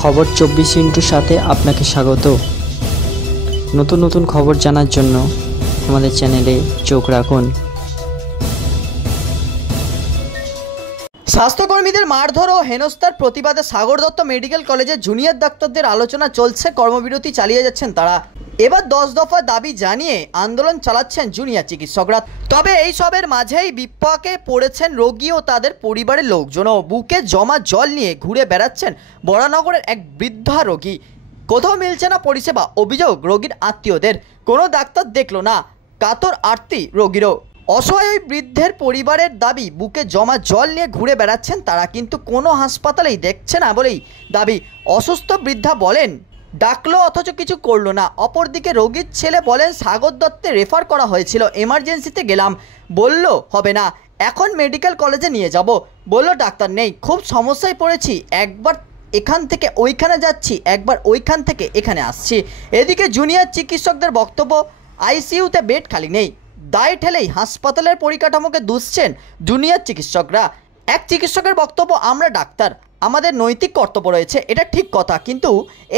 খবর 24 সাথে আপনাকে স্বাগত। নতুন নতুন খবর জানার জন্য আমাদের চ্যানেলে চোখ রাখুন। স্বাস্থ্যকর্মীদের মারধর ও হেনস্থার প্রতিবাদে সাগর দত্ত মেডিকেল কলেজের জুনিয়র ডাক্তারদের আলোচনা চলছে, কর্মবিরতি চালিয়ে যাচ্ছেন তারা। এবার 10 দফা দাবি জানিয়ে আন্দোলন চালাচ্ছেন জুনিয়র চিকিৎসকরা। তবে এই সবের মাঝেই বিপাকে পড়েছেন রোগী ও তাদের পরিবারের লোকজনও। বুকে জমা জল নিয়ে ঘুরে বেড়াচ্ছেন বরানগরের এক বৃদ্ধা রোগী। কোথাও মিলছে না পরিষেবা, অভিযোগ রোগীর আত্মীয়দের। কোনো ডাক্তার দেখলো না, কাতর আরতি রোগীরও। অসহায় ওই বৃদ্ধের পরিবারের দাবি, বুকে জমা জল নিয়ে ঘুরে বেড়াচ্ছেন তারা, কিন্তু কোনো হাসপাতালেই দেখছে না বলেই দাবি। অসুস্থ বৃদ্ধা বলেন ডাকলো অথচ কিছু করলো না। অপরদিকে রোগীর ছেলে বলেন সাগর দত্তে রেফার করা হয়েছিল, এমার্জেন্সিতে গেলাম, বলল হবে না, এখন মেডিকেল কলেজে নিয়ে যাব, বলল ডাক্তার নেই, খুব সমস্যায় পড়েছি, একবার এখান থেকে ওইখানে যাচ্ছি, একবার ওইখান থেকে এখানে আসছি। এদিকে জুনিয়র চিকিৎসকদের বক্তব্য, আইসিইউতে বেড খালি নেই, দায় ঠেলেই হাসপাতালের পরিকাঠামোকে দুষছেন জুনিয়র চিকিৎসকরা। এক চিকিৎসকের বক্তব্য, আমরা ডাক্তার, আমাদের নৈতিক কর্তব্য রয়েছে, এটা ঠিক কথা, কিন্তু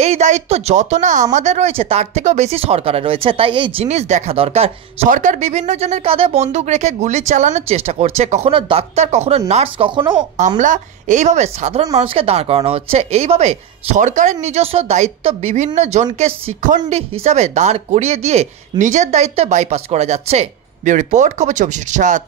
এই দায়িত্ব যত না আমাদের রয়েছে তার থেকেও বেশি সরকারের রয়েছে, তাই এই জিনিস দেখা দরকার। সরকার বিভিন্ন জনের কাঁধে বন্দুক রেখে গুলি চালানোর চেষ্টা করছে, কখনো ডাক্তার, কখনো নার্স, কখনো আমলা, এইভাবে সাধারণ মানুষকে দাঁড় করানো হচ্ছে। এইভাবে সরকারের নিজস্ব দায়িত্ব বিভিন্ন জনকে শিখণ্ডী হিসাবে দাঁড় করিয়ে দিয়ে নিজের দায়িত্বে বাইপাস করা যাচ্ছে। ব্যুরো রিপোর্ট, খবর 24/7।